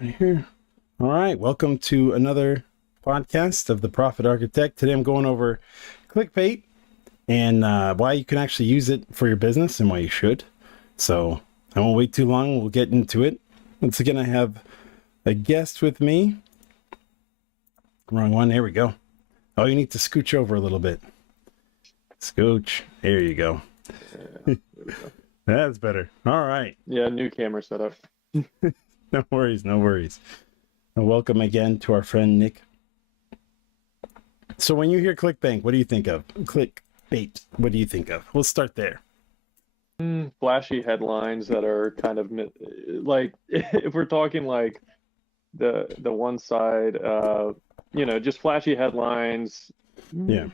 Here. All right, welcome to another podcast of the Profit Architect. Today I'm going over Clickbait and why you can actually use it for your business and why you should. So I won't wait too long. We'll get into it. Once again, I have a guest with me. Wrong one. There we go. Oh, you need to scooch over a little bit. Scooch. There you go. Yeah, there we go. That's better. All right. Yeah, new camera setup. No worries. No worries. And welcome again to our friend Nick. So when you hear ClickBank, what do you think of? Clickbait, what do you think of? We'll start there. Flashy headlines that are kind of like if we're talking like the one side, just flashy headlines. Yeah.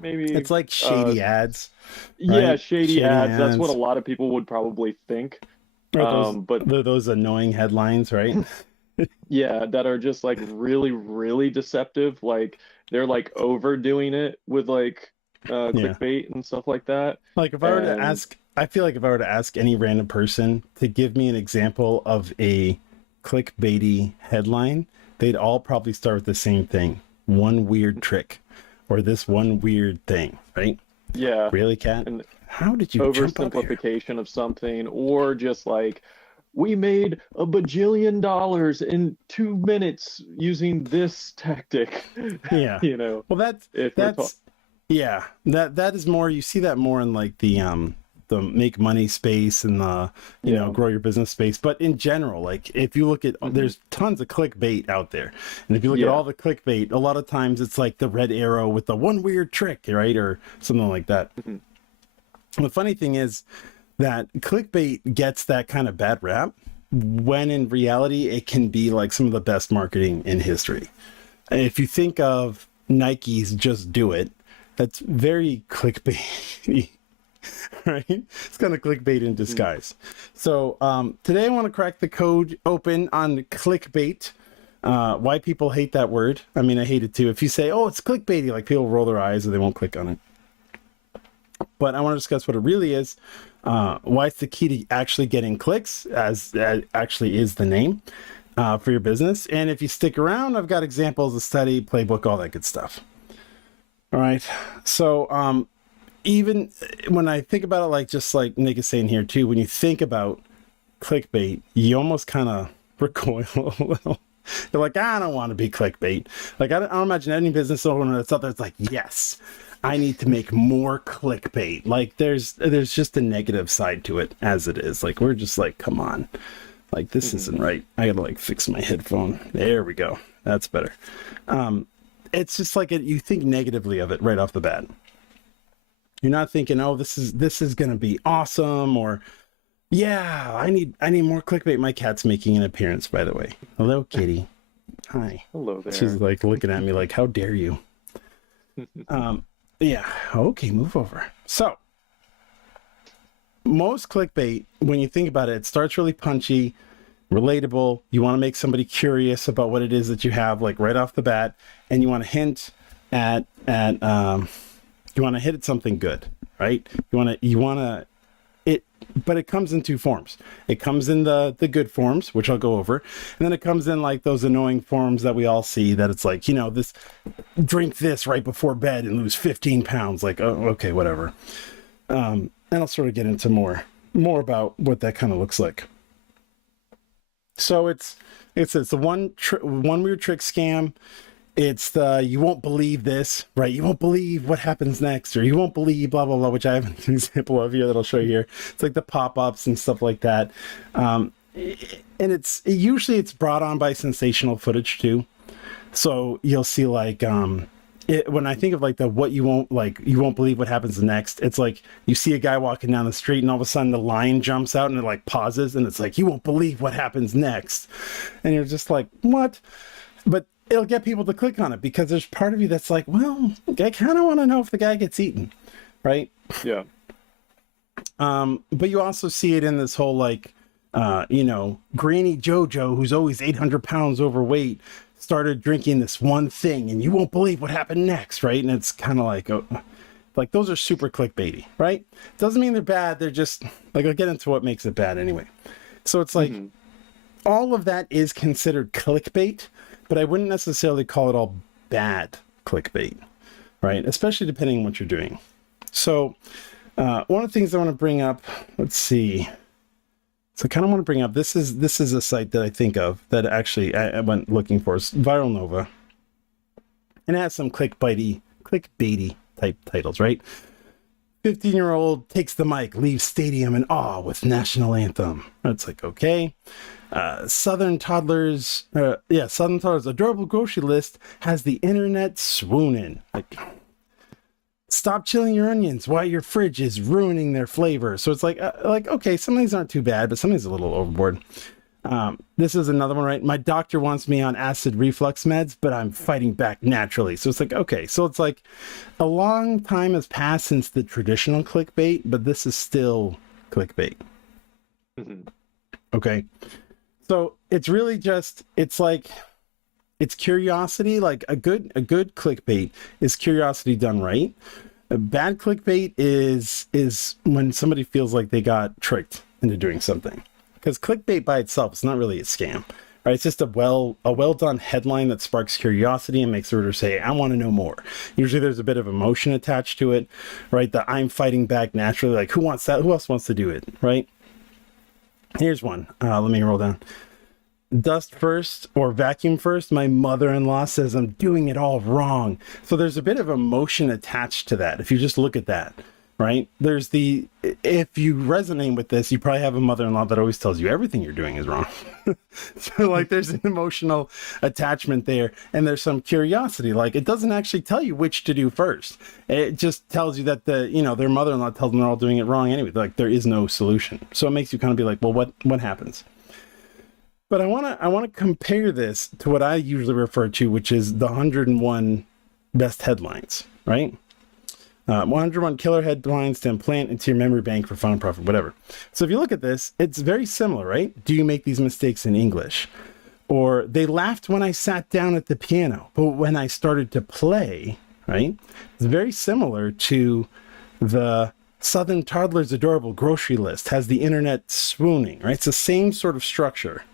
Maybe It's like shady ads. Yeah, right? shady ads. That's what a lot of people would probably think. But those annoying headlines, right? Yeah, that are just like really, really deceptive. Like they're like overdoing it with like clickbait and stuff like that. Like if I were to ask, I feel like if I were to ask any random person to give me an example of a clickbaity headline, they'd all probably start with the same thing. One weird trick or this one weird thing, right? Yeah. Really, Kat? And how did you jump up here? oversimplification of something, or just like we made $1 bajillion in 2 minutes using this tactic. Yeah. Well, that is more, you see that more in like the make money space and the grow your business space. But in general, like if you look at there's tons of clickbait out there, and if you look at all the clickbait, a lot of times it's like the red arrow with the one weird trick, right, or something like that. The funny thing is that clickbait gets that kind of bad rap when in reality it can be like some of the best marketing in history. If you think of Nike's Just Do It, that's very clickbait. Right? It's kind of clickbait in disguise. So today I want to crack the code open on clickbait. Why people hate that word. I mean, I hate it too. If you say, oh, it's clickbaity, like people roll their eyes or they won't click on it. But I want to discuss what it really is, why it's the key to actually getting clicks, as that actually is the name for your business. And if you stick around, I've got examples, a study, playbook, all that good stuff. All right. So even when I think about it, like just like Nick is saying here too, when you think about clickbait, you almost kind of recoil a little. You're like, I don't want to be clickbait. Like I don't imagine any business owner that's out there. It's like, yes, I need to make more clickbait. Like there's just a negative side to it as it is. Like we're just like, come on, like this isn't right. I gotta like fix my headphone. There we go. That's better. It's just like you think negatively of it right off the bat. You're not thinking, oh, this is gonna be awesome, or yeah, I need more clickbait. My cat's making an appearance, by the way. Hello, kitty. Hi. Hello there. She's like looking at me like, how dare you? Yeah. Okay, move over. So most clickbait, when you think about it, it starts really punchy, relatable. You want to make somebody curious about what it is that you have, like right off the bat, and you want to hint at you want to hit at something good, right? You want to it, but it comes in two forms. It comes in the good forms, which I'll go over, and then it comes in like those annoying forms that we all see, that it's like, this drink this right before bed and lose 15 pounds. Like, oh, okay, whatever. And I'll sort of get into more about what that kind of looks like. So it's the one weird trick scam. It's the you won't believe this, right? You won't believe what happens next, or you won't believe blah blah blah, which I have an example of here that I'll show you here. It's like the pop-ups and stuff like that. And usually it's brought on by sensational footage too. So you'll see like when I think of like you won't believe what happens next, it's like you see a guy walking down the street and all of a sudden the line jumps out and it like pauses and it's like, you won't believe what happens next. And you're just like, what? But it'll get people to click on it because there's part of you that's like, well, I kind of want to know if the guy gets eaten, right? Yeah. But you also see it in this whole like, Granny JoJo, who's always 800 pounds overweight, started drinking this one thing, and you won't believe what happened next, right? And it's kind of like those are super clickbaity, right? Doesn't mean they're bad. They're just like, I'll get into what makes it bad anyway. So it's like. all of that is considered clickbait, but I wouldn't necessarily call it all bad clickbait, right? Especially depending on what you're doing. So one of the things I want to bring up, let's see. So I kind of want to bring up, this is a site that I think of that actually I went looking for. It's Viral Nova. And it has some clickbaity type titles, right? 15-year-old takes the mic, leaves stadium in awe with national anthem. It's like, okay. Southern Toddler's adorable grocery list has the internet swooning. Like, stop chilling your onions while your fridge is ruining their flavor. So it's like, okay, some of these aren't too bad, but some of these are a little overboard. This is another one, right? My doctor wants me on acid reflux meds, but I'm fighting back naturally. So it's like, okay, so it's like a long time has passed since the traditional clickbait, but this is still clickbait. Mm-hmm. Okay. So it's really just, it's like, it's curiosity. Like a good clickbait is curiosity done right. A bad clickbait is when somebody feels like they got tricked into doing something. Because clickbait by itself is not really a scam, right? It's just a well done headline that sparks curiosity and makes the reader say, I want to know more. Usually there's a bit of emotion attached to it, right? The I'm fighting back naturally, like who wants that? Who else wants to do it, right? Here's one. Let me roll down. Dust first or vacuum first. My mother-in-law says I'm doing it all wrong. So there's a bit of emotion attached to that. If you just look at that, right? If you resonate with this, you probably have a mother-in-law that always tells you everything you're doing is wrong. So like there's an emotional attachment there, and there's some curiosity. Like it doesn't actually tell you which to do first. It just tells you that their mother-in-law tells them they're all doing it wrong anyway. Like there is no solution. So it makes you kind of be like, well, what happens? But I want to compare this to what I usually refer to, which is the 101 best headlines, right? 101 killer headlines to implant into your memory bank for fun, profit, whatever. So if you look at this, it's very similar, right? Do you make these mistakes in English? Or they laughed when I sat down at the piano, but when I started to play, right? It's very similar to the Southern Toddler's adorable grocery list has the internet swooning, right? It's the same sort of structure,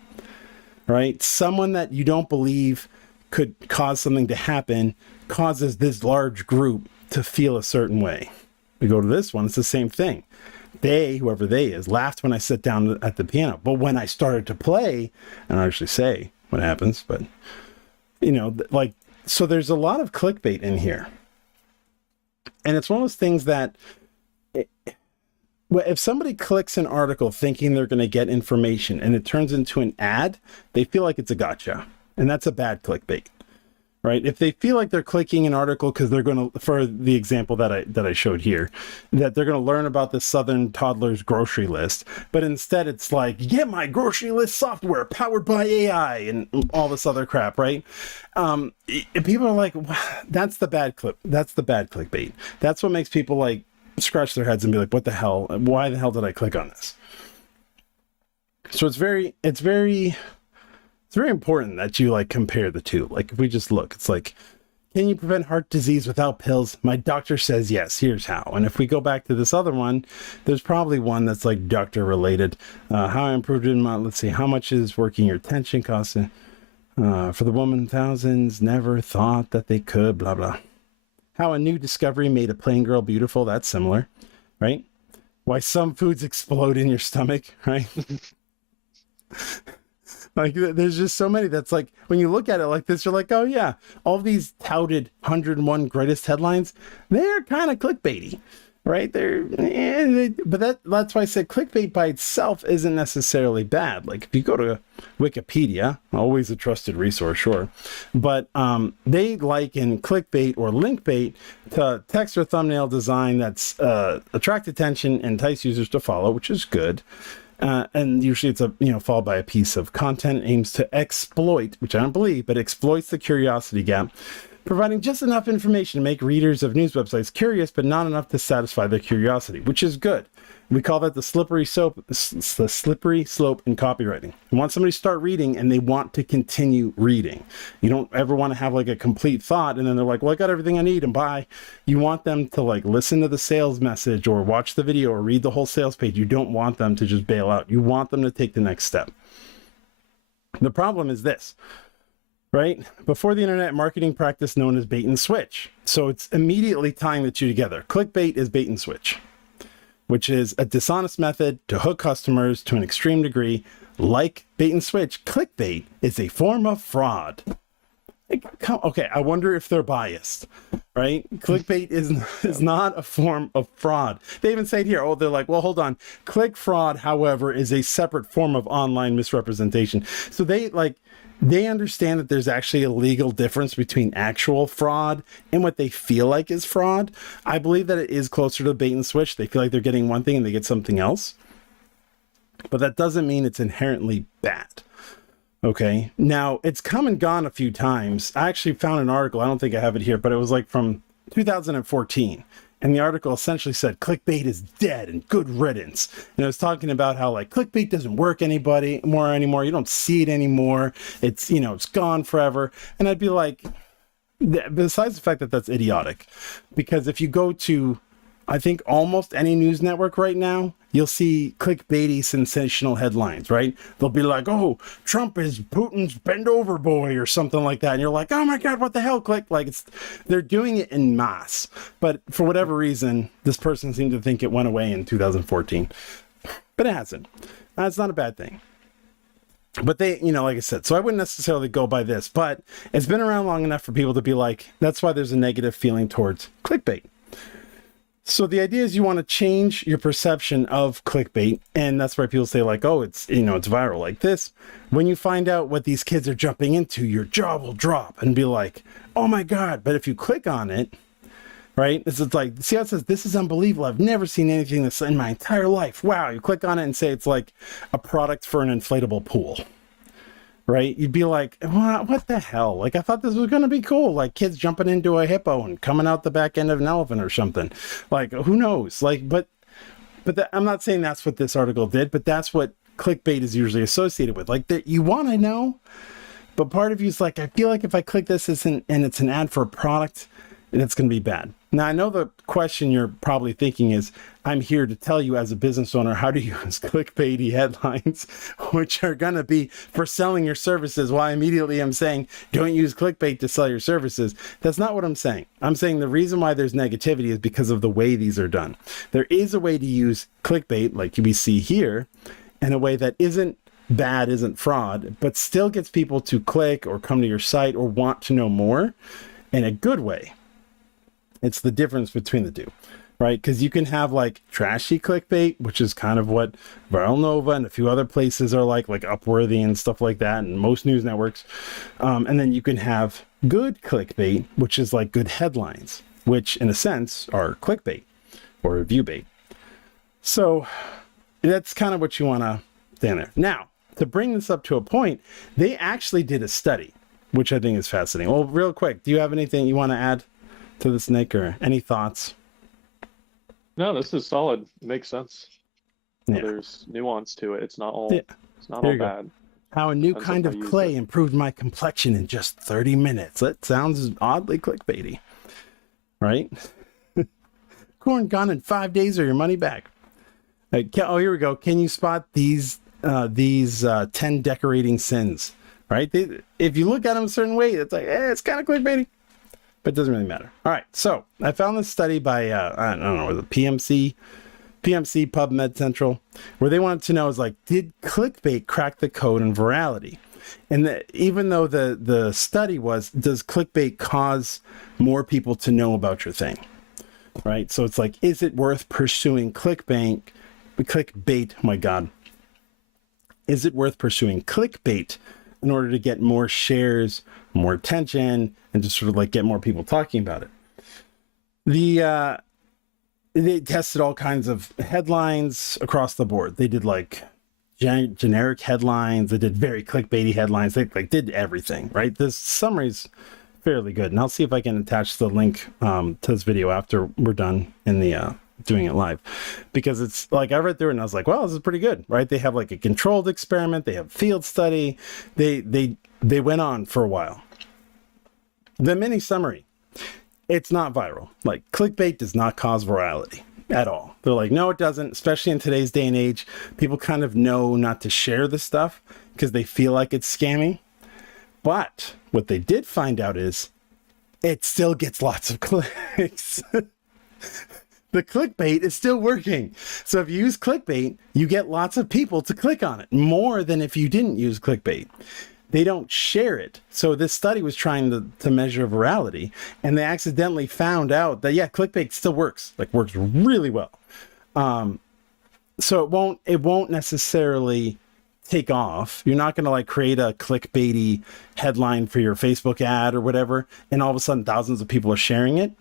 right? Someone that you don't believe could cause something to happen causes this large group to feel a certain way. We go to this one, it's the same thing. They, whoever they is, laughed when I sat down at the piano, but when I started to play, and I actually say what happens, but so there's a lot of clickbait in here. And it's one of those things that if somebody clicks an article thinking they're going to get information and it turns into an ad, they feel like it's a gotcha. And that's a bad clickbait. Right? If they feel like they're clicking an article because they're going to, for the example that I showed here, that they're going to learn about the Southern Toddler's grocery list, but instead it's like, get my grocery list software powered by AI and all this other crap, right? People are like, that's the bad clip. That's the bad clickbait. That's what makes people like scratch their heads and be like, what the hell? Why the hell did I click on this? So it's very important that you like compare the two. Like if we just look, it's like, can you prevent heart disease without pills? My doctor says yes, here's how. And if we go back to this other one, there's probably one that's like doctor related. How I improved in my, let's see, how much is working your attention costing? For the woman, thousands never thought that they could, blah, blah. How a new discovery made a plain girl beautiful. That's similar, right? Why some foods explode in your stomach, right? Like there's just so many that's like, when you look at it like this, you're like, oh yeah, all these touted 101 greatest headlines, they're kind of clickbaity, right? But that's why I said clickbait by itself isn't necessarily bad. Like if you go to Wikipedia, always a trusted resource, sure, but they liken clickbait or link bait to text or thumbnail design that's attract attention and entice users to follow, which is good. And usually it's followed by a piece of content aims to exploit, which I don't believe, but exploits the curiosity gap, providing just enough information to make readers of news websites curious, but not enough to satisfy their curiosity, which is good. We call that the slippery slope in copywriting. You want somebody to start reading and they want to continue reading. You don't ever want to have like a complete thought and then they're like, well, I got everything I need and bye. You want them to like listen to the sales message or watch the video or read the whole sales page. You don't want them to just bail out. You want them to take the next step. The problem is this, right? Before the internet, marketing practice known as bait and switch. So it's immediately tying the two together. Clickbait is bait and switch, which is a dishonest method to hook customers to an extreme degree. Like bait and switch, clickbait is a form of fraud. Okay, I wonder if they're biased, right? Clickbait is not a form of fraud. They even say it here. Oh, they're like, well, hold on. Click fraud, however, is a separate form of online misrepresentation. So they understand that there's actually a legal difference between actual fraud and what they feel like is fraud. I believe that it is closer to bait and switch. They feel like they're getting one thing and they get something else. But that doesn't mean it's inherently bad. Okay, now it's come and gone a few times. I actually found an article, I don't think I have it here, but it was like from 2014. And the article essentially said clickbait is dead and good riddance. And it was talking about how like clickbait doesn't work anymore. You don't see it anymore. It's, it's gone forever. And I'd be like, besides the fact that that's idiotic, because if you go to, I think almost any news network right now, you'll see clickbaity sensational headlines, right? They'll be like, oh, Trump is Putin's bend over boy or something like that. And you're like, oh my God, what the hell? They're doing it en masse. But for whatever reason, this person seemed to think it went away in 2014, but it hasn't. It's not a bad thing. But they, like I said, so I wouldn't necessarily go by this, but it's been around long enough for people to be like, that's why there's a negative feeling towards clickbait. So the idea is you want to change your perception of clickbait. And that's why people say like, oh, it's viral like this. When you find out what these kids are jumping into, your jaw will drop and be like, oh my God. But if you click on it, right, it's like, see how it says, this is unbelievable. I've never seen anything this in my entire life. Wow. You click on it and say it's like a product for an inflatable pool. Right? You'd be like, what the hell? Like, I thought this was going to be cool. Like kids jumping into a hippo and coming out the back end of an elephant or something. Like, who knows? Like, but I'm not saying that's what this article did, but that's what clickbait is usually associated with. Like that you want to know, but part of you is like, I feel like if I click this and it's an ad for a product, it's going to be bad. Now, I know the question you're probably thinking is, I'm here to tell you as a business owner how to use clickbaity headlines, which are going to be for selling your services. Why immediately I'm saying, don't use clickbait to sell your services. That's not what I'm saying. I'm saying the reason why there's negativity is because of the way these are done. There is a way to use clickbait, like we see here, in a way that isn't bad, isn't fraud, but still gets people to click or come to your site or want to know more in a good way. It's the difference between the two, right? Because you can have like trashy clickbait, which is kind of what Viral Nova and a few other places are like Upworthy and stuff like that, and most news networks. And then you can have good clickbait, which is like good headlines, which in a sense are clickbait or review bait. So that's kind of what you want to stand there. Now, to bring this up to a point, they actually did a study, which I think is fascinating. Well, real quick, do you have anything you want to add to this, Nick, or any thoughts? No, this is solid. It makes sense. Yeah. There's nuance to it. It's not all bad. How a new kind of clay improved my complexion in just 30 minutes. That sounds oddly clickbaity, right? Corn gone in 5 days or your money back. Oh, here we go. Can you spot these 10 decorating sins, right? If you look at them a certain way, it's like, it's kind of clickbaity. But it doesn't really matter. All right, so I found this study by, I don't know, the PMC PubMed Central, where they wanted to know is like, did clickbait crack the code in virality? And even though the study was, does clickbait cause more people to know about your thing, right? So it's like, is it worth pursuing clickbait, oh my God. Is it worth pursuing clickbait in order to get more shares, more attention, and just sort of like get more people talking about it? They tested all kinds of headlines across the board. They did like generic headlines. They did very clickbaity headlines. They like did everything, right? This summary's fairly good. And I'll see if I can attach the link to this video after we're done in the doing it live, because it's like I read through it and I was like, well, this is pretty good, right? They have like a controlled experiment. They have field study. They went on for a while. The mini summary, it's not viral. Like clickbait does not cause virality at all. They're like, no, it doesn't, especially in today's day and age. People kind of know not to share this stuff because they feel like it's scammy. But what they did find out is it still gets lots of clicks. The clickbait is still working. So if you use clickbait, you get lots of people to click on it, more than if you didn't use clickbait. They don't share it. So this study was trying to measure virality, and they accidentally found out that, yeah, clickbait still works, like works really well. So it won't necessarily take off. You're not going to like create a clickbaity headline for your Facebook ad or whatever, and all of a sudden thousands of people are sharing it.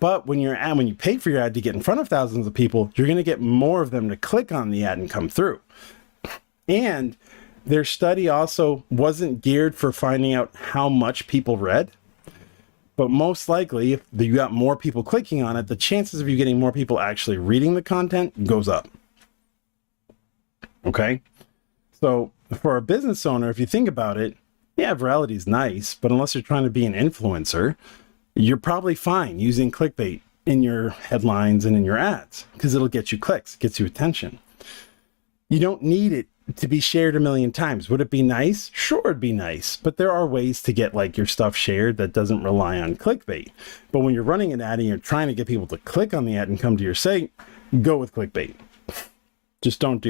But when you pay for your ad to get in front of thousands of people, you're going to get more of them to click on the ad and come through. And their study also wasn't geared for finding out how much people read, but most likely if you got more people clicking on it, the chances of you getting more people actually reading the content goes up. Okay. So for a business owner, if you think about it, yeah, virality is nice, but unless you're trying to be an influencer, you're probably fine using clickbait in your headlines and in your ads because it'll get you clicks, gets you attention. You don't need it to be shared a million times. Would it be nice? Sure, it'd be nice, but there are ways to get like your stuff shared that doesn't rely on clickbait. But when you're running an ad and you're trying to get people to click on the ad and come to your site, go with clickbait. Just don't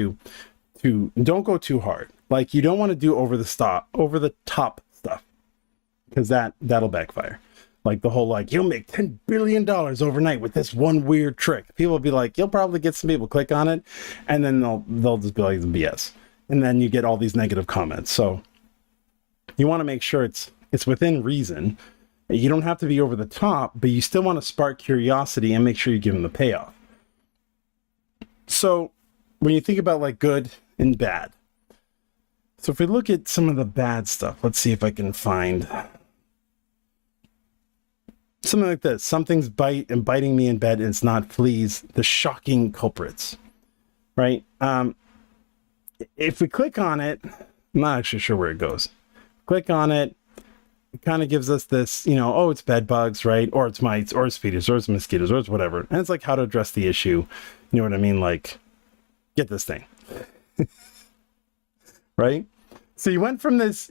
go too hard. Like you don't want to do over the top stuff because that'll backfire. Like the whole, like, you'll make $10 billion overnight with this one weird trick. People will be like, you'll probably get some people click on it, and then they'll just be like, BS. And then you get all these negative comments. So you want to make sure it's within reason. You don't have to be over the top, but you still want to spark curiosity and make sure you give them the payoff. So when you think about like good and bad. So if we look at some of the bad stuff, let's see if I can find something like this. Something's biting me in bed and it's not fleas. The shocking culprits, right? If we click on it, I'm not actually sure where it goes. Click on it. It kind of gives us this, oh, it's bed bugs, right? Or it's mites, or it's feeders, or it's mosquitoes, or it's whatever. And it's like how to address the issue. You know what I mean? Like, get this thing. Right? So you went from this,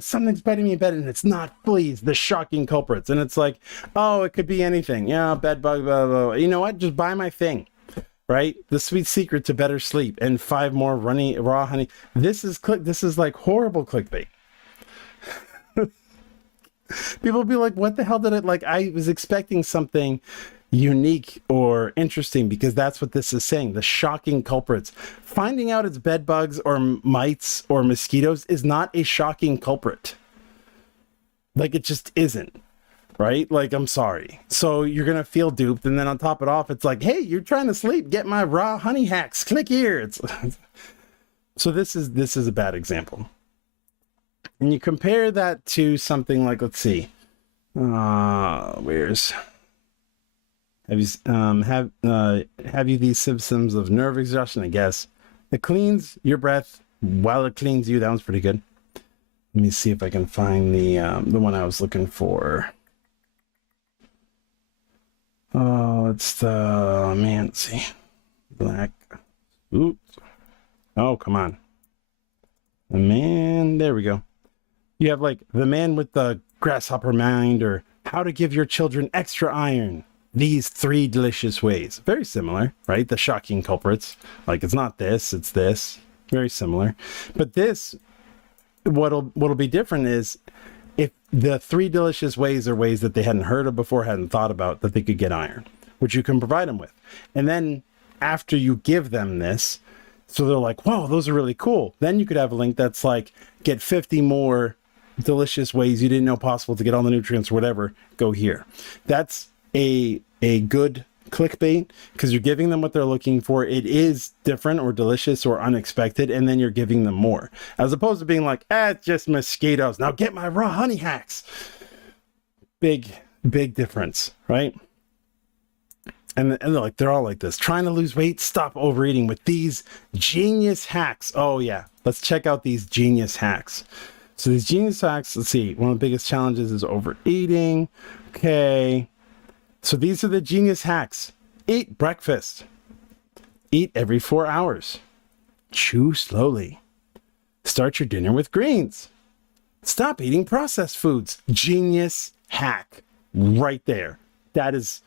something's biting me in bed and it's not fleas, the shocking culprits. And it's like, oh, it could be anything. Yeah, bed bug, blah, blah, blah. You know what? Just buy my thing, right? The sweet secret to better sleep and 5 more raw honey. This is like horrible clickbait. People will be like, what the hell did it, like, I was expecting something unique or interesting because that's what this is saying. The shocking culprits. Finding out it's bed bugs or mites or mosquitoes is not a shocking culprit. Like, it just isn't, right? Like, I'm sorry. So you're gonna feel duped, and then on top of it off, it's like, hey, you're trying to sleep, get my raw honey hacks, click here. It's so this is a bad example. And you compare that to something like, let's see, have you these symptoms of nerve exhaustion? I guess it cleans your breath while it cleans you. That one's pretty good. Let me see if I can find the one I was looking for. Oh, it's the man. Let's see, black. Oops. Oh, come on. The man. There we go. You have like the man with the grasshopper mind, or how to give your children extra iron. These 3 delicious ways. Very similar, right? The shocking culprits. Like, it's not this, it's this. Very similar. But this, what'll be different is if the 3 delicious ways are ways that they hadn't heard of before, hadn't thought about, that they could get iron, which you can provide them with. And then after you give them this, so they're like, wow, those are really cool. Then you could have a link that's like, get 50 more delicious ways you didn't know possible to get all the nutrients or whatever. Go here. That's a good clickbait because you're giving them what they're looking for. It is different or delicious or unexpected, and then you're giving them more, as opposed to being like, it's just mosquitoes, now get my raw honey hacks. Big difference, right? And they're all like this. Trying to lose weight, stop overeating with these genius hacks. Oh yeah, let's check out these genius hacks. So these genius hacks, let's see, one of the biggest challenges is overeating. Okay. So these are the genius hacks. Eat breakfast. Eat every 4 hours. Chew slowly. Start your dinner with greens. Stop eating processed foods. Genius hack right there. It's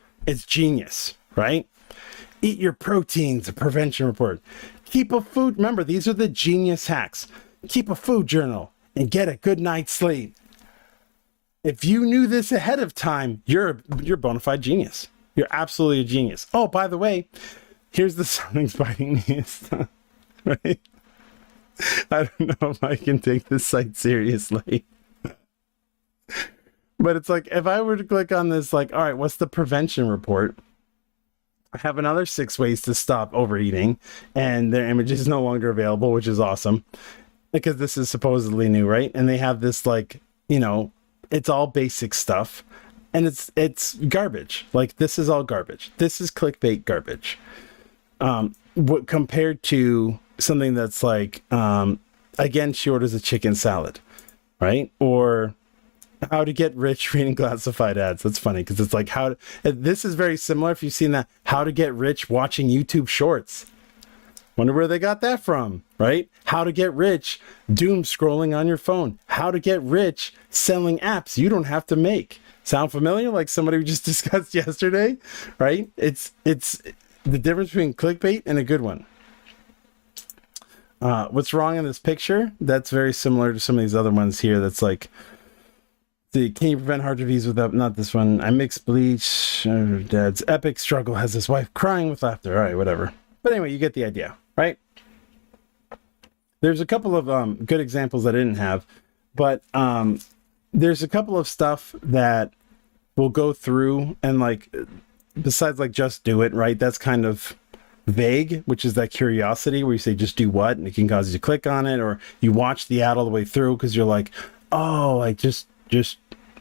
genius, right? Eat your proteins, a prevention report. Keep a food, remember, these are the genius hacks. Keep a food journal and get a good night's sleep. If you knew this ahead of time, you're a bona fide genius. You're absolutely a genius. Oh, by the way, here's the something's biting me. Right? I don't know if I can take this site seriously. But it's like, if I were to click on this, like, all right, what's the prevention report? I have another 6 ways to stop overeating, and their image is no longer available, which is awesome because this is supposedly new, right? And they have this, like, you know, it's all basic stuff, and it's garbage. Like, this is all garbage. This is clickbait garbage. What compared to something that's like, again, she orders a chicken salad, right? Or how to get rich reading classified ads. That's funny because it's like this is very similar. If you've seen that, how to get rich watching YouTube shorts. Wonder where they got that from, right? How to get rich doom scrolling on your phone. How to get rich selling apps you don't have to make. Sound familiar? Like somebody we just discussed yesterday, right? It's the difference between clickbait and a good one. What's wrong in this picture? That's very similar to some of these other ones here. That's like, can you prevent heart disease without, not this one. I mix bleach. Dad's epic struggle has his wife crying with laughter. All right, whatever. But anyway, you get the idea, right? There's a couple of good examples that I didn't have, but there's a couple of stuff that we'll go through and like, besides like just do it, right? That's kind of vague, which is that curiosity where you say just do what, and it can cause you to click on it, or you watch the ad all the way through because you're like, oh, like just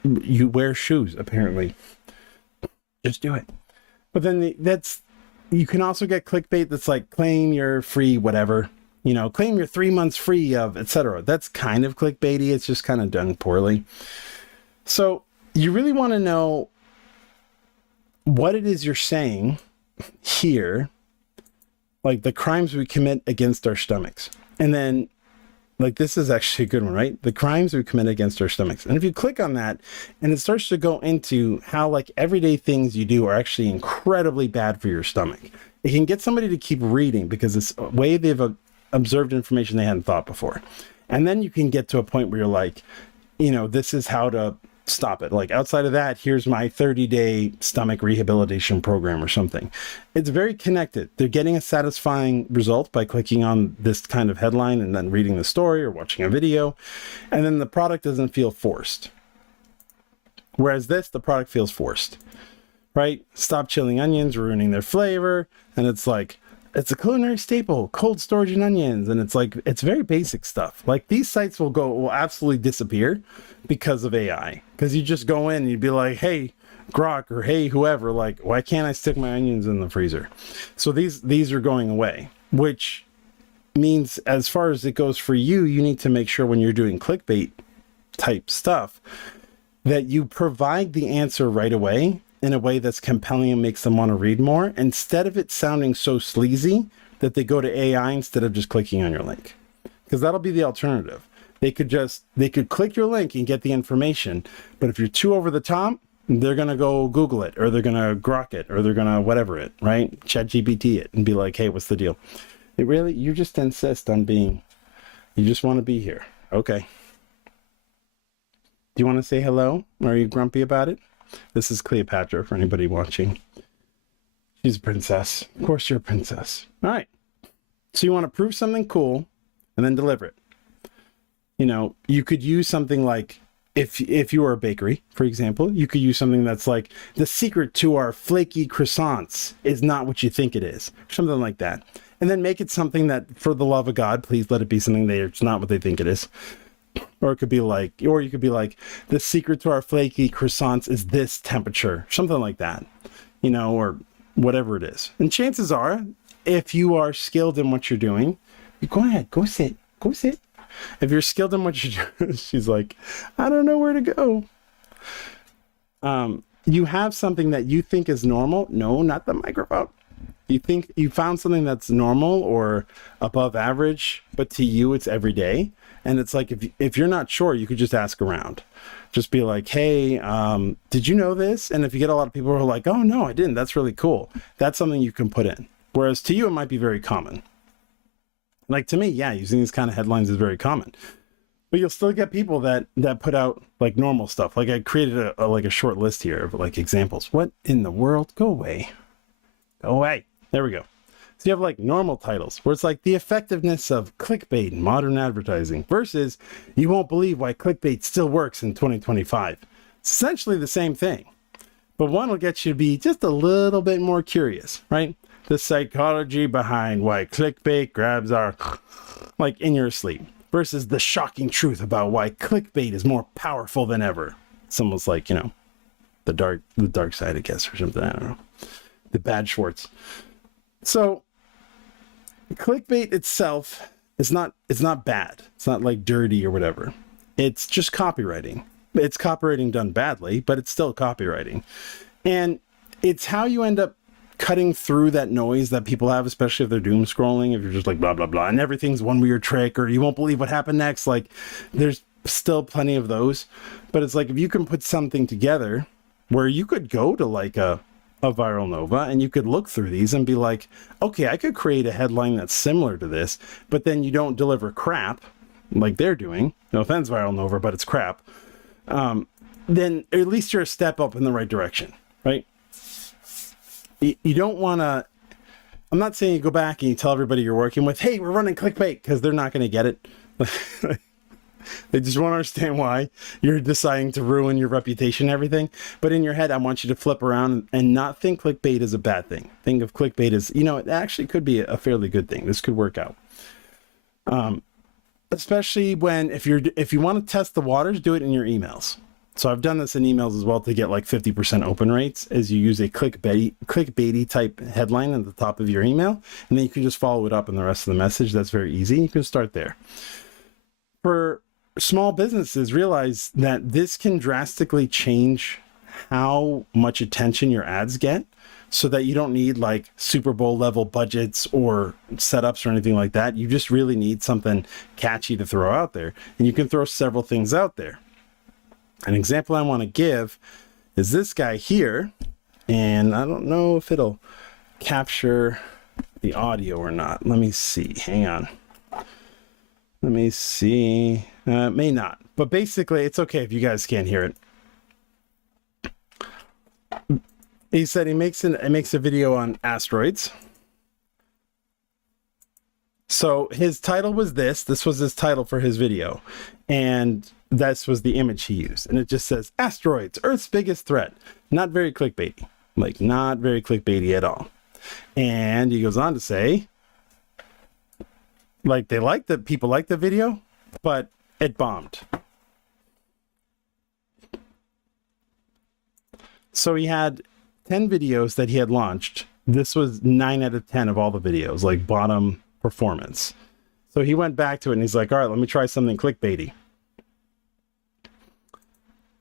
you wear shoes apparently, just do it. But then you can also get clickbait that's like claim your free whatever, you know, claim your 3 months free of etc. That's kind of clickbaity. It's just kind of done poorly. So you really want to know what it is you're saying here, like the crimes we commit against our stomachs. And then, like, this is actually a good one, right? The crimes we commit against our stomachs. And if you click on that, and it starts to go into how, like, everyday things you do are actually incredibly bad for your stomach. It can get somebody to keep reading because it's a way they've observed information they hadn't thought before. And then you can get to a point where you're like, you know, this is how to stop it. Like, outside of that, here's my 30-day stomach rehabilitation program or something. It's very connected. They're getting a satisfying result by clicking on this kind of headline and then reading the story or watching a video. And then the product doesn't feel forced. Whereas the product feels forced, right? Stop chilling onions, ruining their flavor. And it's like, it's a culinary staple, cold storage and onions. And it's like, it's very basic stuff. Like, these sites will absolutely disappear because of AI. Because you just go in and you'd be like, hey, Grok, or hey, whoever, like, why can't I stick my onions in the freezer? So these are going away, which means as far as it goes for you, you need to make sure when you're doing clickbait type stuff that you provide the answer right away in a way that's compelling and makes them want to read more, instead of it sounding so sleazy that they go to AI instead of just clicking on your link. Because that'll be the alternative. They could click your link and get the information, but if you're too over the top, they're going to go Google it, or they're going to Grok it, or they're going to whatever it, right? ChatGPT it and be like, hey, what's the deal? You just insist on you just want to be here. Okay. Do you want to say hello? Or are you grumpy about it? This is Cleopatra for anybody watching. She's a princess. Of course you're a princess. All right. So you want to prove something cool and then deliver it. You know, you could use something like, if you were a bakery, for example, you could use something that's like, the secret to our flaky croissants is not what you think it is. Something like that. And then make it something that, for the love of God, please let it be something it's not what they think it is. Or you could be like, the secret to our flaky croissants is this temperature, something like that, you know, or whatever it is. And chances are, if you are skilled in what you're doing, go ahead, go sit. If you're skilled in what you're doing, she's like, I don't know where to go. You have something that you think is normal. No, not the microphone. You think you found something that's normal or above average, but to you it's every day. And it's like, if you're not sure, you could just ask around. Just be like, hey, did you know this? And if you get a lot of people who are like, oh no, I didn't, that's really cool, that's something you can put in. Whereas to you, it might be very common. Like to me, yeah, using these kind of headlines is very common. But you'll still get people that put out like normal stuff. Like I created a short list here of like examples. What in the world? Go away. Go away. There we go. So you have like normal titles where it's like the effectiveness of clickbait in modern advertising versus you won't believe why clickbait still works in 2025. It's essentially the same thing. But one will get you to be just a little bit more curious, right? The psychology behind why clickbait grabs our like in your sleep. Versus the shocking truth about why clickbait is more powerful than ever. It's almost like, you know, the dark side, I guess, or something. I don't know. The bad Schwartz. So clickbait itself is not bad. It's not like dirty or whatever. It's just copywriting. It's copywriting done badly, but it's still copywriting. And it's how you end up cutting through that noise that people have, especially if they're doom scrolling, if you're just like blah blah blah and everything's one weird trick or you won't believe what happened next. Like there's still plenty of those, but it's like if you can put something together where you could go to like a Viral Nova and you could look through these and be like, okay, I could create a headline that's similar to this, but then you don't deliver crap like they're doing. No offense, Viral Nova, but it's crap. Then at least you're a step up in the right direction, right? You don't want to, I'm not saying you go back and you tell everybody you're working with, hey, we're running clickbait, because they're not going to get it. They just won't understand why you're deciding to ruin your reputation and everything. But in your head, I want you to flip around and not think clickbait is a bad thing. Think of clickbait as, you know, it actually could be a fairly good thing. This could work out. Especially when, if you want to test the waters, do it in your emails. So I've done this in emails as well to get like 50% open rates, as you use a clickbaity type headline at the top of your email, and then you can just follow it up in the rest of the message. That's very easy. You can start there. For small businesses, realize that this can drastically change how much attention your ads get, so that you don't need like Super Bowl level budgets or setups or anything like that. You just really need something catchy to throw out there, and you can throw several things out there. An example I want to give is this guy here, and I don't know if it'll capture the audio or not. Let me see. Hang on. Let me see. It may not, but basically it's okay if you guys can't hear it. He said he makes a video on asteroids. So his title was this. This was his title for his video, and this was the image he used, and it just says asteroids, Earth's biggest threat. Not very clickbaity, like not very clickbaity at all. And he goes on to say, like people like the video, but it bombed. So he had 10 videos that he had launched. This was 9 out of 10 of all the videos, like bottom performance. So he went back to it and he's like, all right, let me try something clickbaity.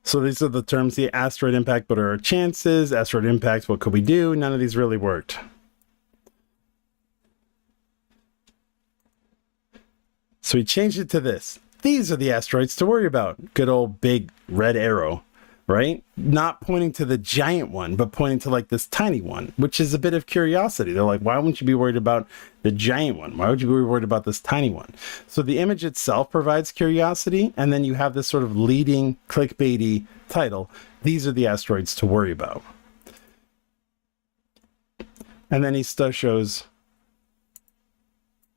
So these are the terms: the asteroid impact, what are our chances? Asteroid impact, what could we do? None of these really worked. So he changed it to this. These are the asteroids to worry about. Good old big red arrow, right? Not pointing to the giant one, but pointing to like this tiny one, which is a bit of curiosity. They're like, why wouldn't you be worried about the giant one? Why would you be worried about this tiny one? So the image itself provides curiosity, and then you have this sort of leading clickbaity title. These are the asteroids to worry about. And then he still shows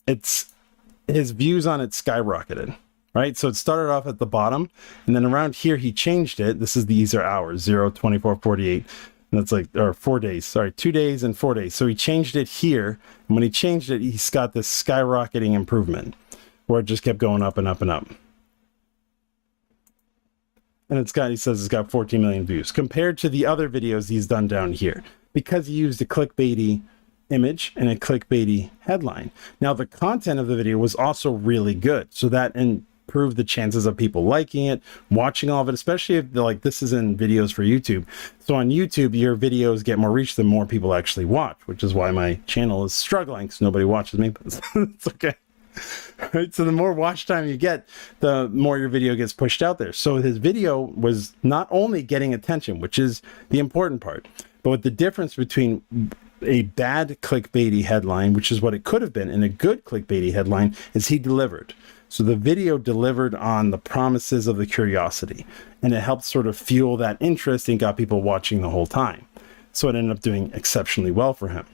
his views on it skyrocketed. Right, so it started off at the bottom, and then around here he changed it. These are hours, 0, 24, 48, and that's like, or 4 days, sorry, 2 days and 4 days. So he changed it here, and when he changed it, he's got this skyrocketing improvement where it just kept going up and up and up. And he says it's got 14 million views compared to the other videos he's done down here, because he used a clickbaity image and a clickbaity headline. Now the content of the video was also really good, so that improved the chances of people liking it, watching all of it, especially if like this is in videos for YouTube. So on YouTube, your videos get more reach the more people actually watch, which is why my channel is struggling because nobody watches me, but it's okay. Right? So the more watch time you get, the more your video gets pushed out there. So his video was not only getting attention, which is the important part, but with the difference between a bad clickbaity headline, which is what it could have been, and a good clickbaity headline is he delivered. So the video delivered on the promises of the curiosity, and it helped sort of fuel that interest and got people watching the whole time. So it ended up doing exceptionally well for him.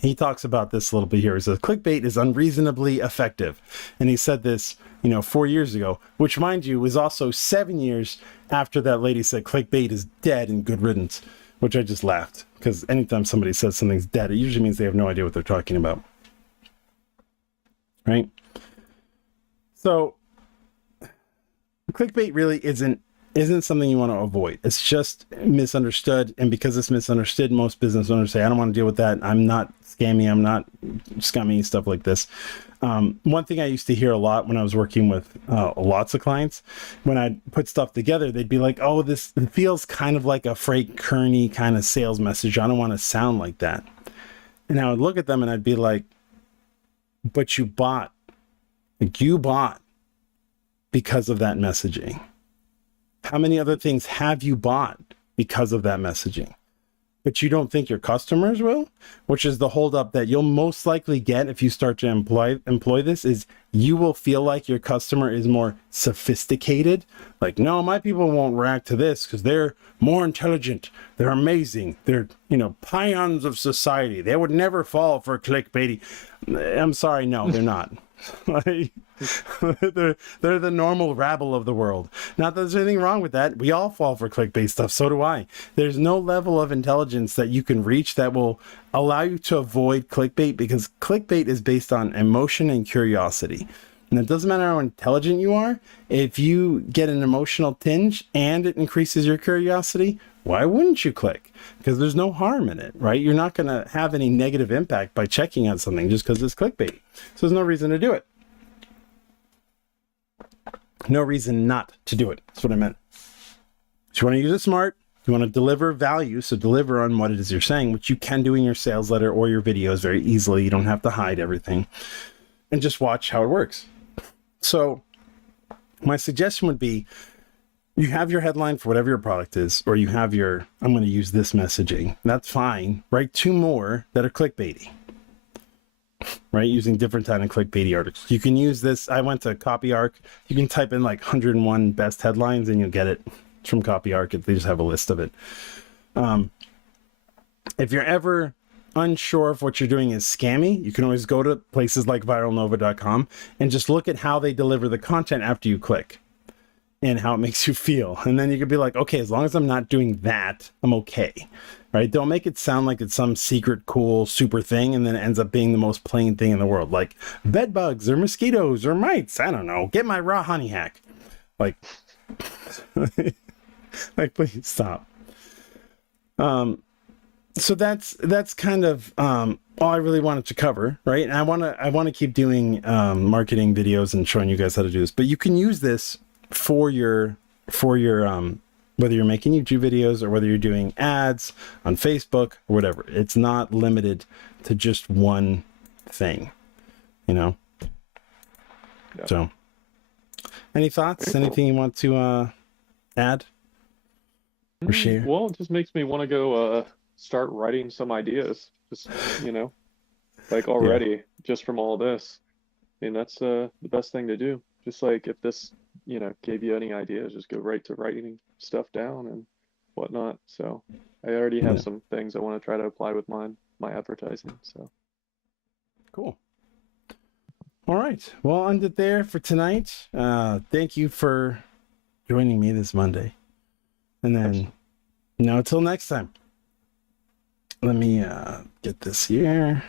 He talks about this a little bit here. He says, clickbait is unreasonably effective. And he said this, 4 years ago, which, mind you, was also 7 years after that lady said clickbait is dead and good riddance, which I just laughed, because anytime somebody says something's dead, it usually means they have no idea what they're talking about. Right? So clickbait really isn't something you want to avoid. It's just misunderstood, and because it's misunderstood, most business owners say, I don't want to deal with that. I'm not scammy, I'm not scummy, stuff like this. One thing I used to hear a lot when I was working with lots of clients, when I put stuff together, they'd be like, oh, this feels kind of like a Frank Kearney kind of sales message. I don't want to sound like that. And I would look at them and I'd be like, but you bought because of that messaging. How many other things have you bought because of that messaging? But you don't think your customers will? Which is the holdup that you'll most likely get if you start to employ this, is you will feel like your customer is more sophisticated. Like, no, my people won't react to this because they're more intelligent. They're amazing. They're, pions of society. They would never fall for clickbaity. I'm sorry, no, they're not. Like, they're the normal rabble of the world. Not that there's anything wrong with that. We all fall for clickbait stuff. So do I. There's no level of intelligence that you can reach that will allow you to avoid clickbait, because clickbait is based on emotion and curiosity. And it doesn't matter how intelligent you are. If you get an emotional tinge and it increases your curiosity, why wouldn't you click? Because there's no harm in it, right? You're not going to have any negative impact by checking out something just because it's clickbait. So there's no reason to do it. No reason not to do it. That's what I meant. So you want to use it smart. You want to deliver value. So deliver on what it is you're saying, which you can do in your sales letter or your videos very easily. You don't have to hide everything. And just watch how it works. So my suggestion would be, you have your headline for whatever your product is, or you have your, I'm going to use this messaging. That's fine. Write 2 more that are clickbaity, right? Using different kind of clickbaity articles. You can use this. I went to CopyArk. You can type in like 101 best headlines and you'll get it. It's from CopyArk. They just have a list of it. If you're ever unsure if what you're doing is scammy, you can always go to places like viralnova.com and just look at how they deliver the content after you click and how it makes you feel. And then you could be like, okay, as long as I'm not doing that, I'm okay, right? Don't make it sound like it's some secret, cool, super thing, and then it ends up being the most plain thing in the world, like bed bugs or mosquitoes or mites. I don't know. Get my raw honey hack. Like, like, please stop. So that's kind of all I really wanted to cover, right? And I want to keep doing marketing videos and showing you guys how to do this. But you can use this for your whether you're making YouTube videos or whether you're doing ads on Facebook or whatever. It's not limited to just one thing, Yeah. So, any thoughts? Very Anything you want to add or share? Well, it just makes me want to go start writing some ideas, just like already, just from all this. I mean, that's the best thing to do. Just like if this gave you any ideas, just go right to writing stuff down and whatnot. So I already have some things I want to try to apply with my advertising. So cool. All right. Well, I'll end it there for tonight. Thank you for joining me this Monday. And then until next time. Let me get this here.